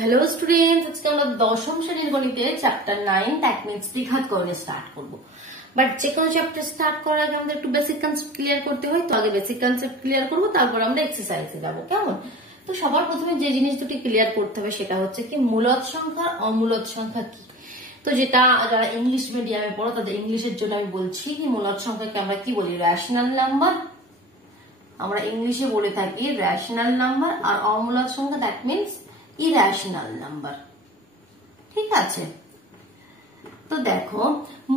Hello students, আজকে আমরা দশম শ্রেণীর গণিতে চ্যাপ্টার 9 দ্যাট মিনস দ্বিঘাত করণে স্টার্ট করব। বাট যে কোনো চ্যাপ্টার স্টার্ট করার আগে আমাদের একটু বেসিক কনসেপ্ট ক্লিয়ার করতে হয়, তো আগে বেসিক কনসেপ্ট ক্লিয়ার করব, তারপর আমরা এক্সারসাইজে যাব। কেমন? তো সবার প্রথমে যে জিনিস দুটি ক্লিয়ার করতে হবে সেটা হচ্ছে কি মূলদ সংখ্যা অমূলদ সংখ্যা কি। তো যেটা যারা ইংলিশ মিডিয়ামে পড়ো তাদের ইংলিশের জন্য আমি বলছি কি মূলদ সংখ্যাকে আমরা কি বলি, রেশনাল নাম্বার। আমরা ইংলিশে বলে থাকি রেশনাল নাম্বার, আর অমূলদ সংখ্যা দ্যাট মিনস ইরেশনাল নাম্বার। ঠিক আছে, তো দেখো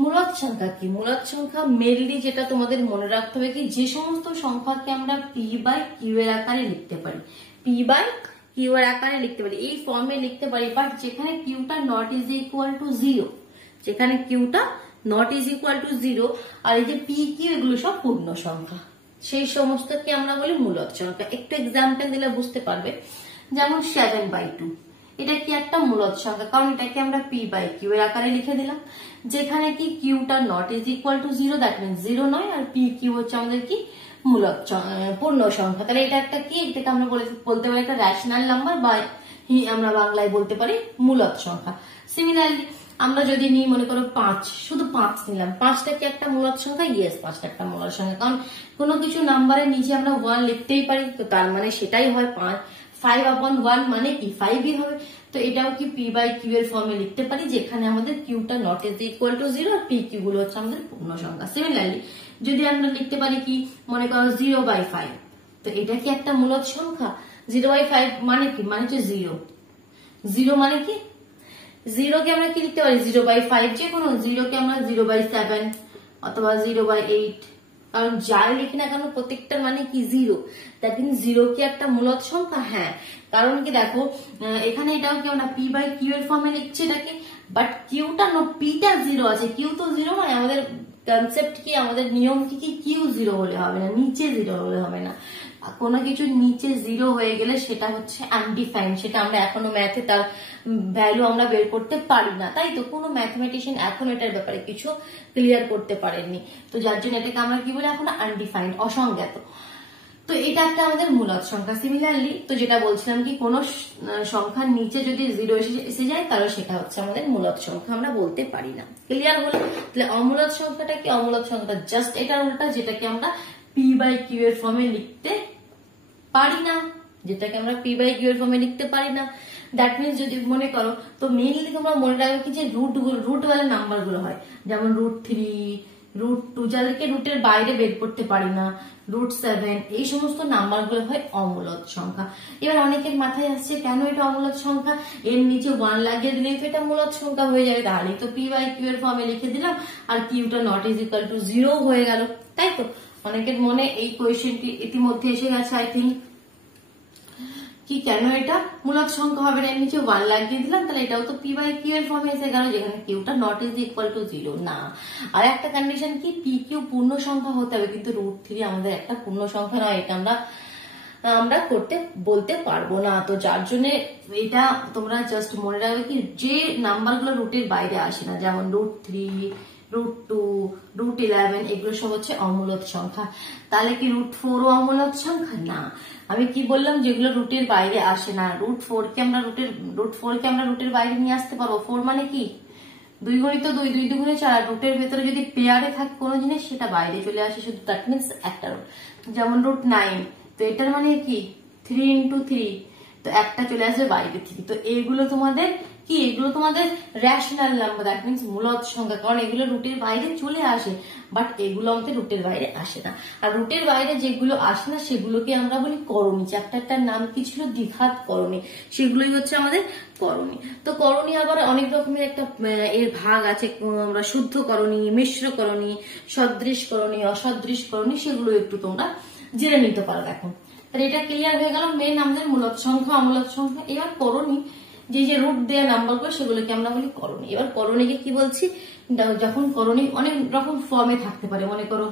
মূলদ সংখ্যা কি। মূলদ সংখ্যা মেনলি যেটা তোমাদের মনে রাখতে হবে কি, যে সমস্ত সংখ্যাকে আমরা পি বাই কিউ এর আকারে লিখতে পারি, পি বাই কিউ এর আকারে লিখতে পারি, এই ফর্মে লিখতে পারি, বাট যেখানে কিউটা not is equal to zero, যেখানে কিউটা not is equal to zero, আর এই যে পি কিউ এগুলো সব পূর্ণ সংখ্যা, সেই সমস্তকে আমরা বলি মূলদ সংখ্যা। একটু এক্সাম্পল দিলে বুঝতে পারবে, যেমন 7/2, এটা কি একটা মূলদ সংখ্যা, কারণ এটাকে আমরা পি বাই কিউ এর আকারে লিখে দিলাম, যেখানে কি কিউটা not is equal to zero, that means zero নয়, আর পি কিউ হচ্ছে আমাদের কি মূলদ পূর্ণ সংখ্যা। তাহলে এটা একটা কি, এটাকে আমরা বলতে পারি একটা রেশনাল নাম্বার, বা আমরা বাংলায় বলতে পারি মূলদ সংখ্যা। সিমিলারলি আমরা যদি নিই, মনে করো 5, শুধু 5 নিলাম, 5টা কি একটা মূলদ সংখ্যা? ইয়েস, 5টা একটা মূলদ সংখ্যা, কারণ কোনো কিছু নাম্বারের নিচে আমরা 1 লিখতেই পারি, তো তার মানে সেটাই হয় 5। 5/1 মানে কি 5ই হবে। তো এটাও কি পি বাই কিউ এর ফর্মে লিখতে পারি, যেখানে আমাদের কিউটা not is equal to zero, আর পি কিউ গুলো হচ্ছে আমাদের পূর্ণ সংখ্যা। সিমিলারলি যদি আমরা লিখতে পারি কি, মনে করো 0/5, তো এটা কি একটা মূলদ সংখ্যা? 0/5 মানে কি, মানে হচ্ছে জিরো। জিরো মানে কি, জিরো কে আমরা কি লিখতে পারি, 0/5, যে কোনো জিরো কে আমরা 0/7 অথবা 0/8, কারণ যাই লিখি না কেন প্রত্যেকটার মানে কি জিরো। দ্যাট মিনস জিরো কি একটা মূলদ সংখ্যা? হ্যাঁ, কারণ কি দেখো এখানে এটাও কি আমরা পি বাই কিউ এর ফর্মে লিখছি এটাকে, বাট কিউটা পিটা জিরো আছে, কিউ তো জিরো নয়। আমাদের কনসেপ্ট কি, আমাদের নিয়ম কি, কিউ জিরো হলে হবে না, নিচে জিরো হলে হবে না। কোনো কিছু নিচে জিরো হয়ে গেলে সেটা হচ্ছে আনডিফাইন্ড, সেটা আমরা এখনো ম্যাথে তার ভ্যালু আমরা বের করতে পারি না, তাই তো কোনো ম্যাথমেটিশিয়ান এখন এটার ব্যাপারে কিছু ক্লিয়ার করতে পারেননি, তো যার জন্য এটাকে আমরা কি বলি এখন আনডিফাইন্ড, অসংজ্ঞাত। তো এটা একটা আমাদের মূলদ সংখ্যা। সিমিলারলি তো যেটা বলছিলাম কি, কোন সংখ্যার নিচে যদি জিরো এসে যায় তাহলে সেটা হচ্ছে আমাদের মূলদ সংখ্যা, আমরা বলতে পারি না। ক্লিয়ার হলো? তাহলে অমূলদ সংখ্যাটা কি, অমূলদ সংখ্যাটা জাস্ট এটার উল্টা, যেটাকে আমরা পি বাই কিউ এর ফর্মে লিখতে পারি না, যেটাকে আমরা পি বাই কিউ এর ফর্মে লিখতে পারি না। দ্যাট মিনস যদি মনে করো, তো মেইনলি তোমরা মনে রাখবে কি যে রুট ওয়ালা নাম্বার গুলো হয়, যেমন √3, √2, যাদেরকে রুটের বাইরে বের করতে পারি না, √7, এই সমস্ত নাম্বার গুলো হয় অমূলদ সংখ্যা। এবার অনেকের মাথায় আসছে কেন এটা অমূলদ সংখ্যা, এর নিচে 1 লাগিয়ে দিলেই তো এটা মূলদ সংখ্যা হয়ে যাবে, তাহলে তো পি বাই কিউ এর ফর্মে লিখে দিলাম, আর কিউটা not is equal to zero হয়ে গেল, তাই তো? অনেকের মনে এই কোয়েশ্চেনটি ইতিমধ্যে এসে গেছে আই থিঙ্ক, কি কেন এটা মূলদ সংখ্যা হবে না, এর নিচে 1 লাগিয়ে দিলাম, তাহলে এটাও তো পি বাই কিউ এর ফর্মে এসে গেল, যেখানে কিউটা not is equal to zero. না, আর একটা কন্ডিশন কি, পি কিউ পূর্ণ সংখ্যা হতে হবে, কিন্তু √3 আমাদের একটা পূর্ণ সংখ্যা নয়, এটা আমরা বলতে পারবো না। তো যার জন্য এটা তোমরা জাস্ট মনে রাখবে কি, যে নাম্বার গুলো রুটের বাইরে আসে না, যেমন √3, √2, √11, এগুলো সব হচ্ছে অমূলদ সংখ্যা। তাহলে কি √4 ও অমূলদ সংখ্যা? না, আমি কি বললাম, যেগুলো রুটের বাইরে আসে না, √4 কে আমরা রুটের বাইরে নিয়ে আসতে পারবো। 4 মানে কি 2 গুণিত 2, 2 দুগুণে 4, রুটের ভেতরে যদি পেয়ারে থাকে কোনো জিনিস সেটা বাইরে চলে আসে শুধু, দ্যাট মিনস একটা রুট। যেমন √9, তো এটার মানে কি 3 × 3, তো একটা চলে আসবে বাইরে থেকে। তো এইগুলো তোমাদের কি, এগুলো তোমাদের রেশনাল নাম্বার, দ্যাট মিনস মূলদ সংখ্যা, কারণ এগুলো রুটের বাইরে চলে আসে, বাট এগুলো আমাদের রুটের বাইরে আসে না। আর রুটের বাইরে যেগুলো আসে না সেগুলোকে আমরা বলি করণী। চ্যাপ্টারটার নাম কি ছিল, দ্বিঘাত করণী, সেগুলোই হচ্ছে আমাদের করণী। তো করণী আবার অনেক রকমের একটা এর ভাগ আছে, আমরা শুদ্ধ করণী, মিশ্র করণী, সদৃশ করণী, অসদৃশ করণী, সেগুলো একটু তোমরা জেনে নিতে পারো এখন। তাহলে এটা ক্লিয়ার হয়ে গেল মেন আমাদের মূলদ সংখ্যা, অমূলদ সংখ্যা। এবার করণী, যে রুট দেওয়া নাম্বারগুলো সেগুলোকে আমরা বলি করণী। এবার করণীকে কি বলছি, যখন করণী অনেক রকম ফর্মে থাকতে পারে, মনে করো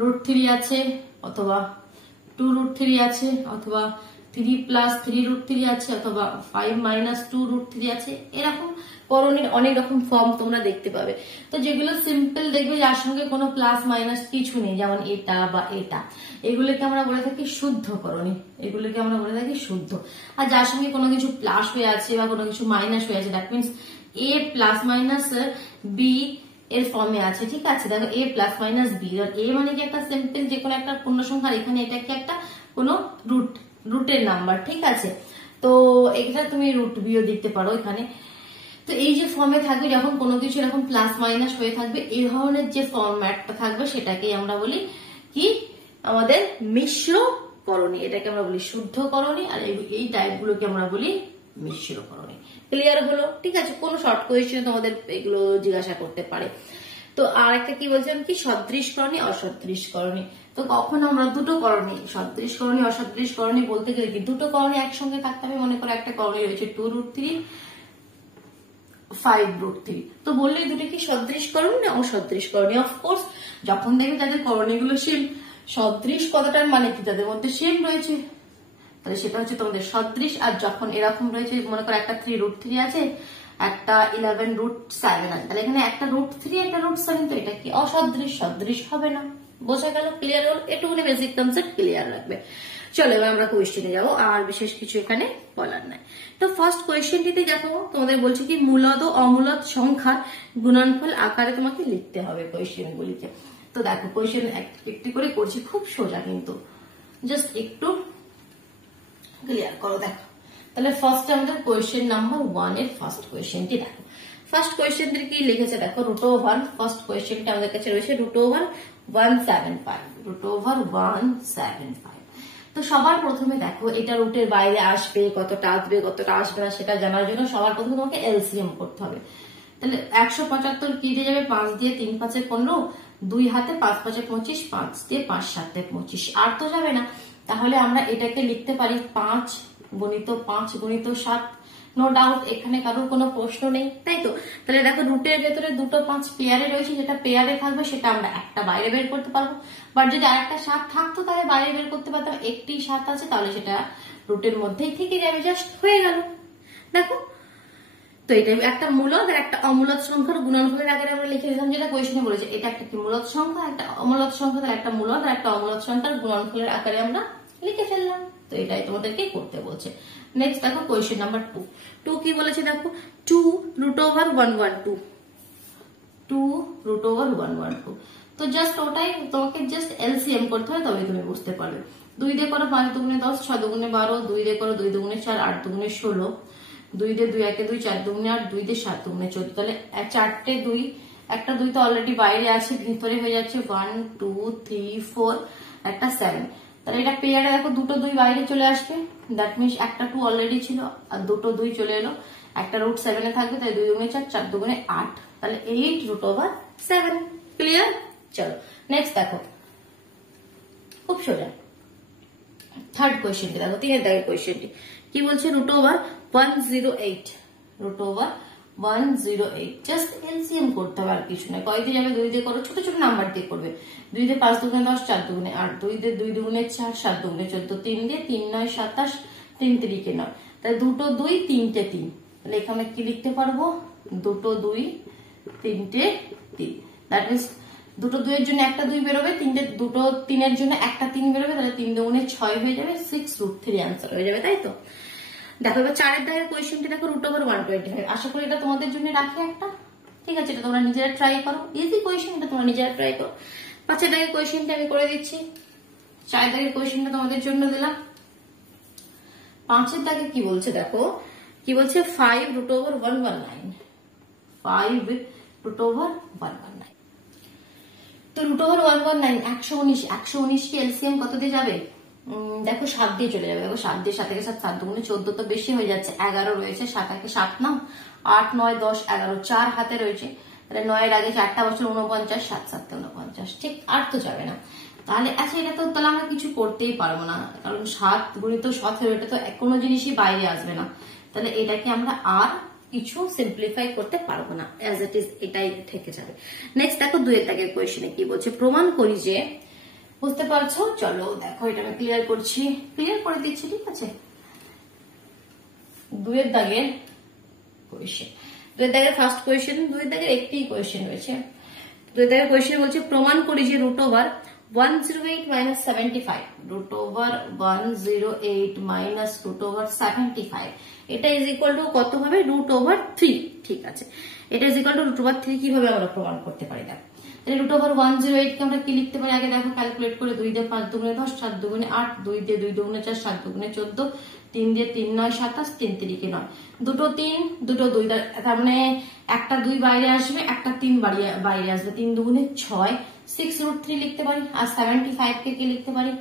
√3 আছে, অথবা 2√3 আছে, অথবা 3 + 3√3 আছে, অথবা 5 - 2√3 আছে, এরকম করণীর অনেক রকম ফর্ম তোমরা দেখতে পাবে। তো যেগুলো সিম্পল দেখবে যার সঙ্গে কোনো প্লাস মাইনাস কিছু নেই, যেমন এটা বা এটা, এগুলোকে আমরা বলে থাকি শুদ্ধ করণী, এগুলোকে আমরা বলে থাকি শুদ্ধ। আর যার সঙ্গে কোনো কিছু প্লাস হয়ে আছে বা কোনো কিছু মাইনাস হয়ে আছে, that means A plus minus B এর ফর্মে আছে, ঠিক আছে। দেখো A plus minus B, A মানে কি একটা সিম্পল যে কোনো একটা পূর্ণ সংখ্যা, এখানে এটা কি একটা কোনো রুটের নাম্বার, ঠিক আছে। তো এটা তুমি রুট বিও দিতে পারো এখানে। তো এই যে ফর্মে থাকবে যখন কোনো কিছু এরকম প্লাস মাইনাস হয়ে থাকবে, এই ধরনের যে ফর্ম্যাটটা থাকবে সেটাকেই আমরা বলি কি, আমাদের মিশ্র করণী, এটাকে আমরা বলি শুদ্ধ করণী, আর এই টাইপ গুলোকে আমরা বলি মিশ্র করণী। ক্লিয়ার হলো? ঠিক আছে। কোন শর্ট কোয়েশ্চেন তোমাদের এগুলো জিজ্ঞাসা করতে পারে। তো আর একটা কি বলছিলাম কি, সদৃশ করণী অসদৃশ করণী। তো কখন আমরা দুটো করণী, সদৃশ করণী অসদৃশ করণী বলতে গেলে কি দুটো করণী একসঙ্গে থাকতে হবে। মনে করো একটা করণী রয়েছে 2√3 5√3, তো বললে দুটো কি সদৃশ করণী না অসদৃশ করণী? অফকোর্স যখন দেখবে তাদের করণীগুলো সেম, সদৃশ কথাটার মানে কি তাদের মধ্যে সেম রয়েছে, তাহলে সেটা হচ্ছে তোমাদের সদৃশ। আর যখন এরকম রয়েছে, মনে করো একটা 3√3 আছে, একটা 11√7 আছে, তাহলে এখানে একটা √3 একটা √7, তো এটা কি অসদৃশ, সদৃশ হবে না। বোঝা গেল? ক্লিয়ার হল? এটুকুনি বেসিক কনসেপ্ট ক্লিয়ার রাখবে। চলো এবার আমরা কোয়েশ্চেনে যাবো, আর বিশেষ কিছু এখানে বলার নাই। তো ফার্স্ট কোয়েশ্চেনটিতে দেখো তোমাদের বলছে কি মূলদ ও অমূলদ সংখ্যার গুণনফল আকারে তোমাকে লিখতে হবে কোয়েশ্চেন গুলিকে। তো দেখো কোয়েশ্চেন একটি করে করছি, খুব সোজা কিন্তু, জাস্ট একটু ক্লিয়ার করো। দেখো তাহলে ফার্স্ট আমাদের কোয়েশ্চেন নাম্বার 1 এর ফার্স্ট কোয়েশ্চেনটি দেখো। ফার্স্ট কোয়েশ্চেনটি কি লিখেছে দেখো, √1, ফার্স্ট কোয়েশ্চেনটা আমাদের কাছে রয়েছে √175, √175। তো সবার প্রথমে দেখো এটা রুটের বাইরে আসবে, কতটা আসবে কতটা আসবে না সেটা জানার জন্য সবার প্রথমে তোমাকে এলসিএম করতে হবে। তাহলে 175 কি দিয়ে যাবে, 5 দিয়ে 3 5 15, 2 হাতে 5 5 25, 5 দিয়ে 5 7 25, আর তো যাবে না। তাহলে আমরা এটাকে লিখতে পারি 5 গুণিত 5 গুণিত 7। নো ডাউট এখানে কারোর কোনো প্রশ্ন নেই, তাই তো? তাহলে দেখো রুটের ভেতরে দুটো 5 পেয়ারে রয়েছে, যেটা পেয়ারে থাকবে সেটা আমরা একটা বাইরে বের করতে পারবো, বাট যদি আরেকটা 7 থাকতো তাহলে বাইরে বের করতে পারতাম। একটি 7 আছে তাহলে সেটা রুটের মধ্যেই থেকে যাবে, জাস্ট হয়ে গেল। দেখো তো এটা একটা মূলদ আর একটা অমূলদ সংখ্যার গুণনফলের আগে আমরা লিখে দিলাম, যেটা কোয়েশ্চনে বলেছে। এটা একটা কি মূলদ সংখ্যা, একটা অমূলদ সংখ্যা, তাহলে একটা মূলদ আর একটা অমূলদ সংখ্যার গুণনফলের আকারে আমরা লিখে ফেললাম। তো এটাই তোমাদেরকে করতে বলছে। নেক্সট দেখো কোয়েশ্চেন নাম্বার 2 কি বলেছে দেখো, 2√112, 2√112। তো জাস্ট ওটাই তোমাকে জাস্ট এলসিএম করতে হবে, তবে তুমি বুঝতে পারবে। 2 দিয়ে করো 5 দুগুণে 10, 6 দুগুণে 12, 2 দিয়ে করো 2 দুগুণে 4, 8 দুগুণে 16, 2 দিয়ে 2 একে 2, 4 দুগুণে 8, 2 দিয়ে 7 দুগুণে 14। তাহলে 4টে 2, একটা 2 তো অলরেডি বাইরে আছে, ভিতরে হয়ে যাচ্ছে 1 2 3 4, একটা 7। তাহলে এটা পেয়ারে দেখো দুটো 2 বাইরে চলে আসবে, দ্যাট মিনস একটা 2 অলরেডি ছিল আর দুটো 2 চলে এলো, একটা √7 এ থাকবে, তাই 2 দুগুণে 4, 4 দুগুণে 8, তাহলে 8√7। ক্লিয়ার? চলো নেক্সট দেখো, খুব সোজা থার্ড কোয়েশ্চেনটি দেখো, 3 এর দাগের কোয়েশ্চেনটি কি বলছে, √108, √108 জাস্ট এলসিএম করতে হবে, আর কিছু না। কয় দিয়ে যাবে, 2 দিয়ে করো, ছোট ছোট নাম্বার দিয়ে করবে। 2 দিয়ে 5 দুগুণে 10, 4 দুগুণে 8, 2 দিয়ে 2 দুগুণে 4, 7 দুগুণে 14, 3 দিয়ে 3 9 27, 3 3 9, তাহলে দুটো 2 3টে 3, তাহলে এখানে কি লিখতে পারবো, দুটো 2 3টে 3, দ্যাট মিনস দুটো 2 এর জন্য একটা 2 বেরোবে, দুটো 3 এর জন্য একটা 3 বেরোবে, তাহলে 3 দুগুণে 6 হয়ে যাবে, 6√3 অ্যান্সার হয়ে যাবে, তাই তো? দেখো এবার 4 এর দাগের কোয়েশ্চেনটি দেখো, √125। আশা করি এটা তোমাদের জন্য রাখি একটা, ঠিক আছে? এটা তোমরা নিজেরা ট্রাই করো, ইজি কোয়েশ্চেন, এটা তোমরা নিজেরা ট্রাই করো। 5 এর দাগের কোয়েশ্চেনটা আমি করে দিচ্ছি, 4 এর দাগের কোয়েশ্চেনটা তোমাদের জন্য দিলাম। 5 এর দাগে কি বলছে দেখো, কি বলছে, 5√119, 5√119। তো √119 119 কি এলসিএম কত দিয়ে যাবে, দেখো 7 দিয়ে চলে যাবে। দেখো 7 দিয়ে 7 থেকে 7 দুগুণে 14, তো বেশি হয়ে যাচ্ছে, 11 রয়েছে, 7 একে 7 নাও, 8 9 10 11, 4 হাতে রয়েছে, তাহলে 9 এর আগে 4টা বছর 49, 7 7 49, ঠিক? আর তো যাবে না। তাহলে আচ্ছা এটা তো তাহলে আমরা কিছু করতেই পারবো না, কারণ 7 গুণিত 17, এটা তো কোনো জিনিসই বাইরে আসবে না, তাহলে এটাকে আমরা আর কিছু সিম্পলিফাই করতে পারবো না, অ্যাজ ইট ইজ এটাই থেকে যাবে। নেক্সট দেখো 2 এর দাগের কোয়েশ্চেনে কি বলছে, প্রমাণ করি যে, বুঝতে পারছো? চলো দেখো এটা আমি ক্লিয়ার করছি, ক্লিয়ার করে দিচ্ছি, ঠিক আছে? 2 এর দাগের কোয়েশ্চেন দুই দাগের ফার্স্ট কোয়েশ্চেন, দুই দাগের একটি কোয়েশ্চেন রয়েছে। দুই দাগের কোয়েশ্চেন বলছে প্রমাণ করি যে root over 108 minus 75, root over 108 minus root over 75 এটা ইজ ইকুয়াল টু কত হবে? Root over 3। ঠিক আছে, এটা is equal to root over 3 কিভাবে আমরা প্রমাণ করতে পারি? দেখো তাহলে রুট ওভার 108 কে আমরা কি লিখতে পারি আগে দেখো, ক্যালকুলেট করে 2 দিয়ে 5 দুগুণে 10, 7 দুগুণে 8, 2 দিয়ে 2 দুগুণে 4, 7 দুগুণে 14, 3 দিয়ে 3 9 27, 3 3 9, দুটো 3 দুটো 2, তার মানে একটা 2 বাইরে আসবে, একটা 3 বাইরে আসবে, 3 দুগুণে 6, 6 রুট 3 লিখতে পারি। আর 75 কে কি লিখতে পারি?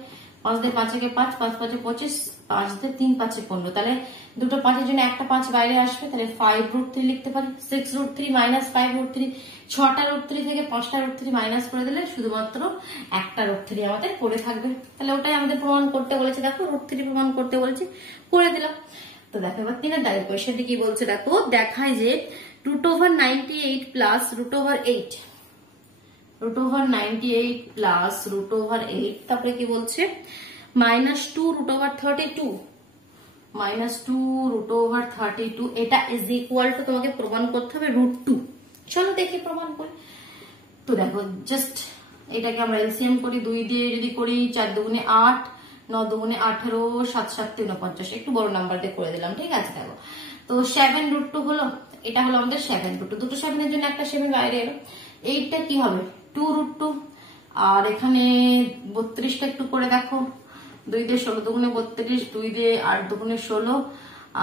5 দিয়ে 5 কে 5, 5 5 25, 5 দিয়ে 3 5 15, তাহলে দুটো 5 এর জন্য একটা 5 বাইরে আসবে, তাহলে 5 রুট 3 লিখতে পারি। 6 রুট 3 মাইনাস 5 রুট 3, 6টা রুট 3 থেকে 5টা রুট 3 মাইনাস করে দিলে শুধুমাত্র একটা রুট 3 আমাদের পড়ে থাকবে। তাহলে ওটাই আমাদের প্রমাণ করতে বলেছে, দেখো রুট 3 প্রমাণ করতে বলেছে, করে দিলাম। তো দেখো এবার 3 দাগের কোয়েশ্চেনটি কি বলছে দেখো, দেখায় যে root over 98 plus root over 8, root over 98 plus root over 8, তারপরে কি বলছে minus 2 root over 32, minus 2 root over 32 এটা ইজ ইকুয়াল টু তোমাকে প্রমাণ করতে হবে রুট 2। চলো দেখি প্রমাণ করি। তো দেখো জাস্ট এটাকে আমরা এলসিএম করি, 2 দিয়ে যদি করি 4 দুগুণে 8, 9 দুগুণে 18, 7 7 49, একটু বড় নাম্বার দিয়ে করে দিলাম। ঠিক আছে, দেখো তো 7 রুট 2 হলো, এটা হলো আমাদের 7 রুট 2, দুটো 7 এর জন্য একটা 7 বাইরে এলো। 8টা কি হবে? 2 রুট 2, আর এখানে 32টা একটু করে দেখো, 2 দিয়ে 16 দুগুণে 32, 2 দিয়ে 8 দুগুণে 16,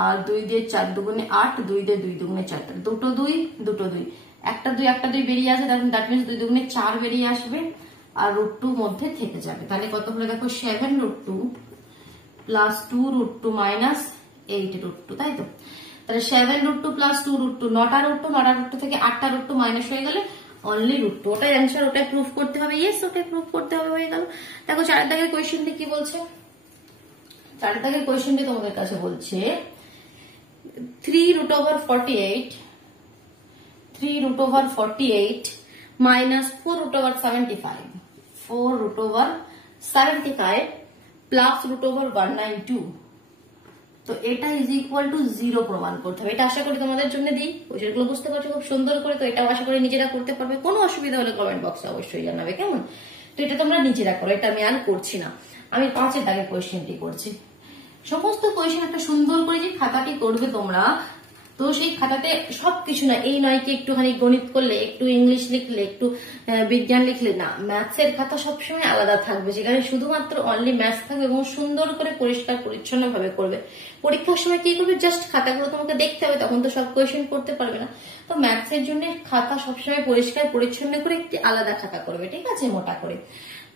আর 2 দিয়ে 4 দুগুণে 8, 2 দিয়ে 2 দুগুণে 4, দুটো 2 দুটো 2, একটা 2 বেরিয়ে আসে, দ্যাট মিনস 2 দুগুণে 4 বেরিয়ে আসবে, আর রুট 2 মধ্যে থেকে যাবে। তাহলে কত হলো দেখো 7 root 2 plus 2 root 2 minus 8 root 2, তাই তো? তাহলে 7 রুট 2 প্লাস 2 রুট 2, 9টা রুট 2, 9টা রুট 2 থেকে 8টা রুট 2 মাইনাস হয়ে গেলে অনলি রুট 2, ওটাই অ্যান্সার, ওটাই প্রুফ করতে হবে। ইয়েস, ওটাই প্রুফ করতে হবে, হয়ে গেল। দেখো 4 দাগের কোয়েশ্চেনটি কি বলছে, 4 দাগের কোয়েশ্চেনটি তোমাদের কাছে বলছে 3 root over 48, 3 root over 48 minus 4 root over 75, 4 root over 75 plus root over 192, তো এটা ইজ ইকুয়াল টু 0 প্রমাণ করতে হবে। এটা আশা করি তোমাদের জন্য দিই, কোয়েশ্চেনগুলো বুঝতে পারছো খুব সুন্দর করে। তো এটা আশা করি নিজেরা করতে পারবে, কোনো অসুবিধা হলে কমেন্ট বক্সে অবশ্যই জানাবে, কেমন? তো এটা তোমরা নিজেরা করো, এটা আমি আর করছি না, আমি 5 দাগের কোয়েশ্চেনটি করছি। সমস্ত কোয়েশ্চেন একটা সুন্দর করে যে খাতাটি করবে তোমরা, তো সেই খাতাতে সবকিছু না, এই নয় কি একটুখানি গণিত করলে, একটু ইংলিশ লিখলে, একটু বিজ্ঞান লিখলে না, ম্যাথসের খাতা সবসময় আলাদা থাকবে, যেখানে শুধুমাত্র অনলি ম্যাথস থাকবে, এবং সুন্দর করে পরিষ্কার পরিচ্ছন্ন ভাবে করবে। পরীক্ষার সময় কি করবে, জাস্ট খাতাগুলো তোমাকে দেখতে হবে, তখন তো সব কোয়েশ্চেন করতে পারবে না। তো ম্যাথসের জন্য খাতা সবসময় পরিষ্কার পরিচ্ছন্ন করে একটি আলাদা খাতা করবে, ঠিক আছে, মোটা করে।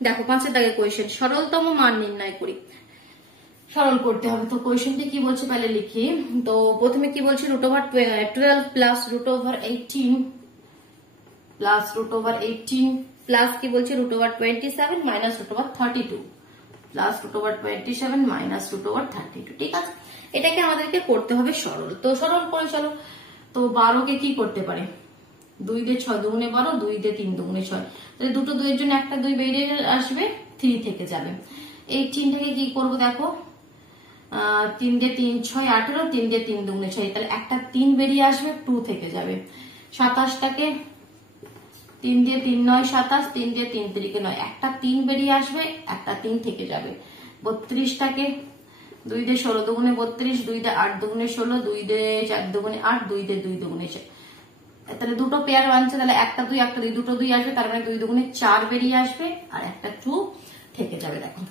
দেখো 5 দাগের কোয়েশ্চেন, সরলতম মান নির্ণয় করি, সরল করতে হবে। তো কোয়েশ্চেনটি কি বলছে তাহলে লিখি। তো প্রথমে কি বলছে, root over 12 plus root over 18 plus root over 18 plus কি বলছে root over 27 minus root over 32 plus root over 27 minus root over 32। ঠিক আছে, এটাকে আমাদেরকে করতে হবে সরল। তো সরল করে চলো। তো 12 কে কি করতে পারে, 2 দিয়ে 6 দুগুণে 12, 2 দিয়ে 3 দুগুণে 6, তাহলে দুটো 2 এর জন্য একটা 2 বেরিয়ে আসবে, 3 থেকে যাবে। 18 থেকে কি করব দেখো, 3 দিয়ে 3 6 18, 3 দিয়ে 3 দুগুণে 6, তাহলে একটা 3 বেরিয়ে আসবে, 2 থেকে যাবে। 27টাকে 3 দিয়ে 3 9 27, 3 দিয়ে 3 3 9, একটা 3 বেরিয়ে আসবে, একটা 3 থেকে যাবে। 32টাকে 2 দিয়ে 16 দুগুণে 32, 2 দিয়ে 8 দুগুণে 16, 2 দিয়ে 4 দুগুণে 8, 2 দিয়ে 2 দুগুণে 6, তাহলে দুটো পেয়ার বানছে, তাহলে একটা 2 একটা 2, দুটো 2 আসবে, তার মানে 2 দুগুণে 4 বেরিয়ে আসবে, আর একটা 2 থেকে যাবে। দেখো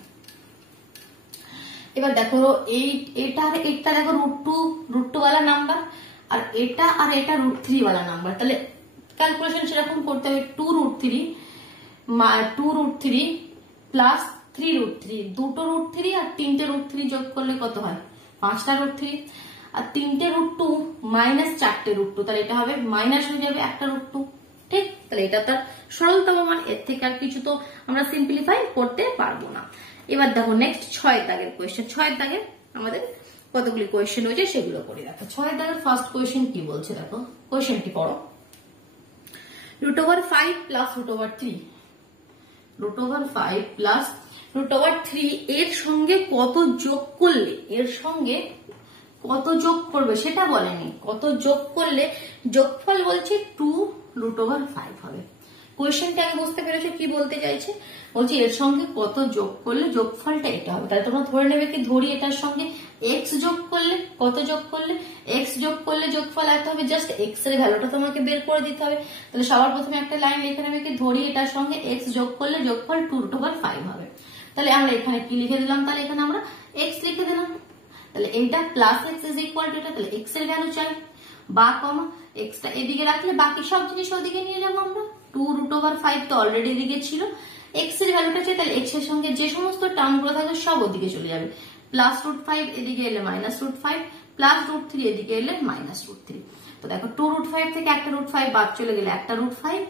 এবার দেখো এটা আর এটা দেখো রুট টু वाला নাম্বার, আর এটা রুট 3 वाला নাম্বার, তাহলে ক্যালকুলেশন সেরকম করতে হবে। 2 রুট 3 প্লাস 3 রুট 3, দুটো রুট 3 আর 3টে রুট 3 যোগ করলে কত হয়, 5টা রুট 3, আর 3টে রুট 2 মাইনাস 4টে রুট 2, তাহলে এটা হবে মাইনাস হয়ে যাবে একটা রুট 2। ঠিক, তাহলে এটা তার সরলতম মান, এর থেকে আর কিছু তো আমরা সিম্পলিফাই করতে পারবো না। এবার দেখো নেক্সট 6 দাগের কোয়েশ্চেন। 6 দাগের আমাদের কতগুলি কোয়েশ্চেন রয়েছে সেগুলো করি। দেখো 6 দাগের ফার্স্ট কোয়েশ্চেন কি বলছে, দেখো কোয়েশ্চেনটি পড়ো। Root over 5 plus root over 3, root over 5 plus root over 3 এর সঙ্গে কত যোগ করলে, এর সঙ্গে কত যোগ করবে সেটা বলেনি, কত যোগ করলে যোগফল বলছে 2√5 হবে। কোয়েশ্চেনটা আমি বুঝতে পেরেছি কি বলতে চাইছে, বলছি এর সঙ্গে কত যোগ করলে যোগফলটা এটা হবে। তাহলে তোমরা ধরে নেবে কি, ধরি এটার সঙ্গে এক্স যোগ করলে, কত যোগ করলে এক্স যোগ করলে যোগফল এত হবে, জাস্ট এক্স এর ভ্যালুটা তোমাকে বের করে দিতে হবে। তাহলে সবার প্রথমে একটা লাইন লিখে নেবে কি, ধরি এটার সঙ্গে এক্স যোগ করলে যোগফল 2√5 হবে। তাহলে আমরা এখানে কি লিখে দিলাম, তাহলে এখানে আমরা এক্স লিখে দিলাম। তাহলে এইটা plus x is equal two এটা, তাহলে এক্স এর ভ্যালু চাই বা কমা এক্সটা এদিকে রাখলে বাকি সব জিনিস ওদিকে নিয়ে যাবো আমরা। 2√5 তো অলরেডি এদিকে ছিল, এক্স এর ভ্যালুটা চাই, তাহলে এক্স এর সঙ্গে যে সমস্ত টার্ম গুলো থাকবে সব ওদিকে চলে যাবে। +√5 এদিকে এলে -√5, +√3 এদিকে এলে -√3। তো দেখো 2√5 থেকে একটা √5 বাদ চলে গেলে একটা √5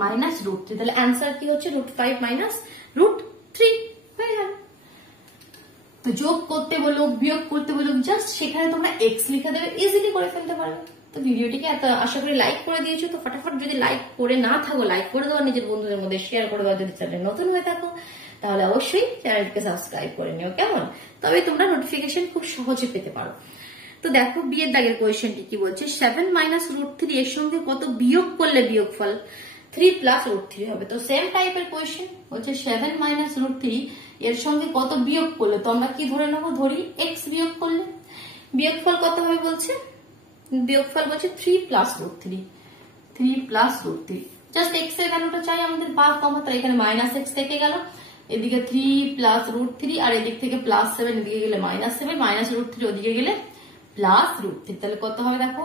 -√3, তাহলে অ্যান্সার কি হচ্ছে √5 -√3 হয়ে গেল। তো যোগ করতে বলুক বিয়োগ করতে বলুক, জাস্ট সেখানে তোমরা এক্স লিখে দেবে, ইজিলি করে ফেলতে পারবে। তো ভিডিওটিকে এত আশা করি লাইক করে দিয়েছো। তো ফটাফট যদি লাইক করে না থাকো, লাইক করে দেওয়া, নিজের বন্ধুদের মধ্যে শেয়ার করে দেওয়া। যদি চ্যানেল নতুন হয়ে থাকো তাহলে অবশ্যই চ্যানেলকে সাবস্ক্রাইব করে নিও, কেমন? তবে তোমরা নোটিফিকেশন খুব সহজে পেতে পারো। তো দেখো বিয়ের দাগের কোয়েশ্চেনটি কি বলছে, 7 -√3 এর সঙ্গে কত বিয়োগ করলে বিয়োগফল 3 + √3 হবে। তো সেম টাইপের কোয়েশ্চেন বলছে 7 -√3 এর সঙ্গে কত বিয়োগ করলে, তো আমরা কি ধরে নেবো, ধরি এক্স বিয়োগ করলে বিয়োগফল কত হবে বলছে, বিয়োগফল বলছে 3 + √3, 3 + √3। জাস্ট এক্স এর ভ্যালুটা চাই আমাদের বা কমা, তাই এখানে -x থেকে গেল, এদিকে 3 + √3 আর এদিক থেকে +7 এদিকে গেলে -7, -√3 ওদিকে গেলে +√3। তাহলে কত হবে দেখো,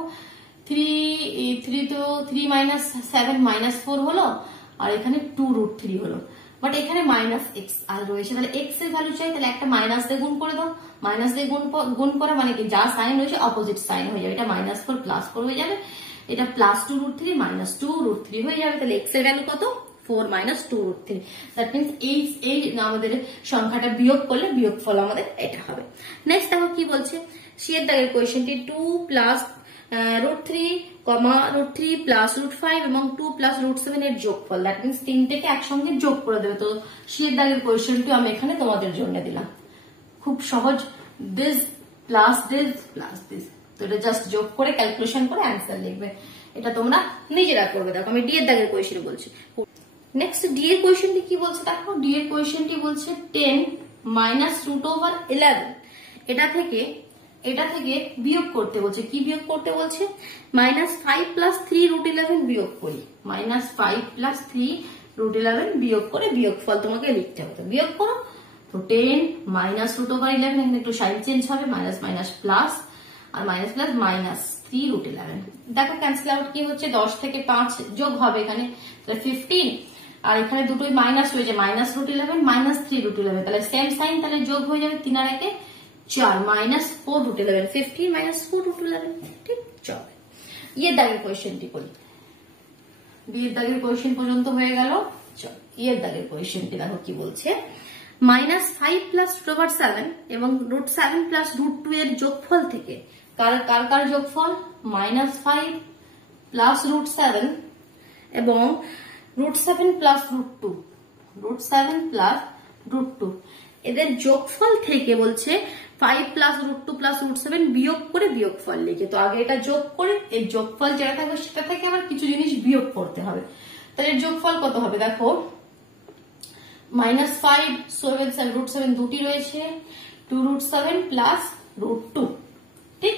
3 তো 3 - 7 -4 হলো, আর এখানে 2√3 হলো, বাট এখানে -x আর রয়েছে, তাহলে x এর ভ্যালু চাই, তাহলে একটা মাইনাস দিয়ে গুণ করে দাও। মাইনাস দিয়ে গুণ করা মানে কি, যা সাইন রয়েছে অপোজিট সাইন হয়ে যাবে, এটা -4 +4 হয়ে যাবে, এটা +2√3 -2√3 হয়ে যাবে। তাহলে x এর ভ্যালু কত, 4 - 2√3। দ্যাট মিনস এই আমাদের সংখ্যাটা বিয়োগ করলে বিয়োগফল আমাদের এটা হবে। নেক্সট দেখো কি বলছে, সি এর দাগের কোয়েশ্চেনটি 2 + √3, √3 + √5 এবং 2 + √7 এর যোগফল। দ্যাট মিনস তিনটেকে একসঙ্গে যোগ করে দেবে। তো সি এর দাগের কোয়েশ্চেনটি আমি এখানে তোমাদের জন্য দিলাম, খুব সহজ, this plus this plus this. তো এটা জাস্ট যোগ করে ক্যালকুলেশন করে অ্যান্সার লিখবে, এটা তোমরা নিজেরা করবে। দেখো আমি ডি এর দাগের কোয়েশ্চেন বলছি। নেক্সট ডি এর কোয়েশ্চেনটি কি বলছে দেখো, ডি এর কোয়েশ্চেনটি বলছে 10 - √11 এটা থেকে বিয়োগ করতে বলছে। কি বিয়োগ করতে বলছে, -5 + 3√11 বিয়োগ করি, -5 + 3√11 বিয়োগ করে বিয়োগফল তোমাকে লিখতে হবে। তো বিয়োগ করো, তো 10 - √11, এখানে একটু সাইন চেঞ্জ হবে, মাইনাস মাইনাস প্লাস আর মাইনাস প্লাস -3√11। দেখো ক্যান্সেল আউট কি হচ্ছে, 10 থেকে 5 যোগ হবে এখানে, তাহলে 15, আর এখানে দুটোই মাইনাস হয়েছে, -√11 -3√11, তাহলে সেম সাইন, তাহলে যোগ হয়ে যাবে 3 আর 1 4, -4√11, 15 - 4√11। ঠিক, চল ইয়ের দাগের কোয়েশ্চেনটি করি। বিয়ের দাগের কোয়েশ্চেন পর্যন্ত হয়ে গেল। চল ইয়ের দাগের কোয়েশ্চেনটি দেখো কি বলছে, -5 + √7 এবং √7 + √2 এর যোগফল থেকে কার যোগফল, -5 + √7 এবং √7 + √2 এদের যোগফল থেকে বলছে 5 + √2 + √7 বিয়োগ করে বিয়োগফল লিখে। তো আগে এটা যোগ করে এই যোগফল যেটা থাকবে সেটা থেকে আবার কিছু জিনিস বিয়োগ করতে হবে। তাহলে এর যোগফল কত হবে দেখো, -5 √7 দুটি রয়েছে, 2√7 + √2। ঠিক,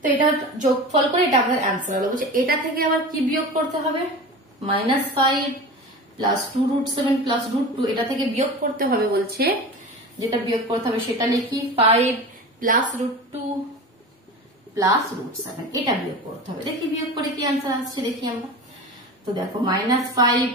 তো এটা যোগফল করে এটা আপনার অ্যান্সার হলো। বলছে এটা থেকে আবার কি বিয়োগ করতে হবে, -5 + 2√7 + √2 এটা থেকে বিয়োগ করতে হবে। বলছে যেটা বিয়োগ করতে হবে সেটা লিখি, 5 + √2 + √7 এটা বিয়োগ করতে হবে। দেখি বিয়োগ করে কি অ্যান্সার আসছে, দেখি আমরা। তো দেখো -5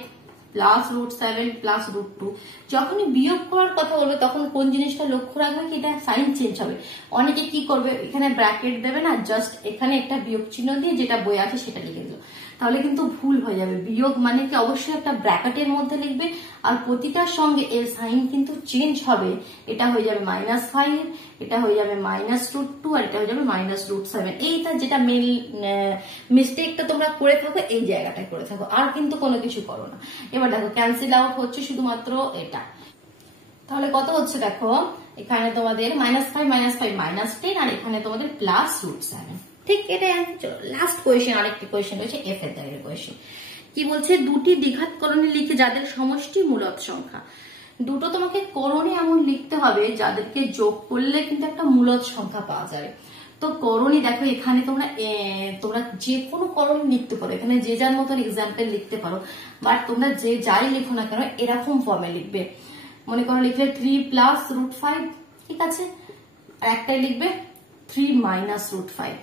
+ √7 + √2, যখনই বিয়োগ করার কথা বলবে তখন কোন জিনিসটা লক্ষ্য রাখবে কি, এটা সাইন চেঞ্জ হবে। অনেকে কি করবে, এখানে ব্র্যাকেট দেবে না, জাস্ট এখানে একটা বিয়োগ চিহ্ন দিয়ে যেটা বই আছে সেটা লিখে দিল, তাহলে কিন্তু ভুল হয়ে যাবে। বিয়োগ মানে কি অবশ্যই একটা ব্র্যাকেটের মধ্যে লিখবে, আর প্রতিটার সঙ্গে এর সাইন কিন্তু চেঞ্জ হবে। এটা হয়ে যাবে -5, এটা হয়ে যাবে -√2 আর এটা হয়ে যাবে -√7। এইটা যেটা মেন মিস্টেকটা তোমরা করে থাকো এই জায়গাটায় করে থাকো, আর কিন্তু কোনো কিছু করো না। এবার দেখো ক্যান্সেল আউট হচ্ছে শুধুমাত্র এটা, তাহলে কত হচ্ছে দেখো, এখানে তোমাদের -5 -5 -10 আর এখানে তোমাদের +√7। ঠিক এটাই অ্যান্সার। লাস্ট কোয়েশ্চেন, আরেকটি কোয়েশ্চেন রয়েছে এফ এর দাগের কোয়েশ্চেন। কি বলছে, দুটি দ্বিঘাত করণী লিখে যাদের সমষ্টি মূলদ সংখ্যা। দুটো তোমাকে করণী এমন লিখতে হবে যাদেরকে যোগ করলে কিন্তু একটা মূলদ সংখ্যা পাওয়া যাবে। তো করণী দেখো, এখানে তোমরা যে কোনো করণী লিখতে পারো, এখানে যে যার মতন এক্সাম্পল লিখতে পারো, বাট তোমরা যে যাই লিখো না কেন এরকম ফর্মে লিখবে। মনে করো লিখলে 3 +√5, ঠিক আছে, আর একটাই লিখবে 3 -√5।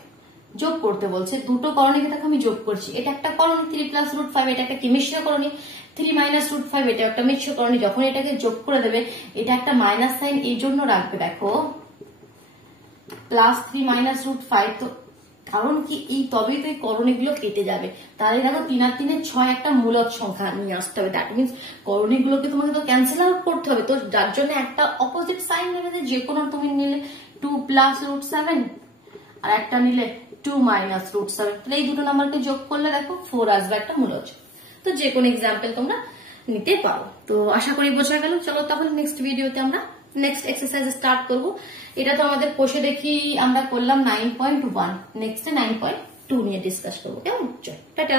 যোগ করতে বলছে, দুটো করণীকে দেখো আমি যোগ করছি, এটা একটা করণী 3 +√5, এটা একটা কি মিশ্র করণী 3 -√5, এটা একটা মিশ্র করণী। যখন এটাকে যোগ করে দেবে, এটা একটা মাইনাস সাইন এই জন্য রাখবে, দেখো +3 -√5, তো কারণ কি এই তবেই তো এই করণীগুলো কেটে যাবে। তাহলে দেখো 3 আর 3 6 একটা মূলদ সংখ্যা নিয়ে আসতে হবে। দ্যাট মিনস করণীগুলোকে তোমাকে তো ক্যান্সেল আউট করতে হবে, তো যার জন্য একটা অপোজিট সাইন নেবে, যে কোনো তুমি নিলে 2 +√7 আর একটা নিলে 2 -√7, তাহলে এই দুটো নাম্বারকে যোগ করলে দেখো 4 আসবে একটা মূলদ। তো যে কোনো এক্সাম্পল তোমরা নিতে পারো। তো আশা করি বোঝা গেল। চলো তাহলে নেক্সট ভিডিওতে আমরা নেক্সট এক্সারসাইজ স্টার্ট করব। এটা তো আমাদের কোষে দেখি আমরা করলাম 9.1, নেক্সটে 9.2 নিয়ে ডিসকাস করবো। কেমন? টাটা।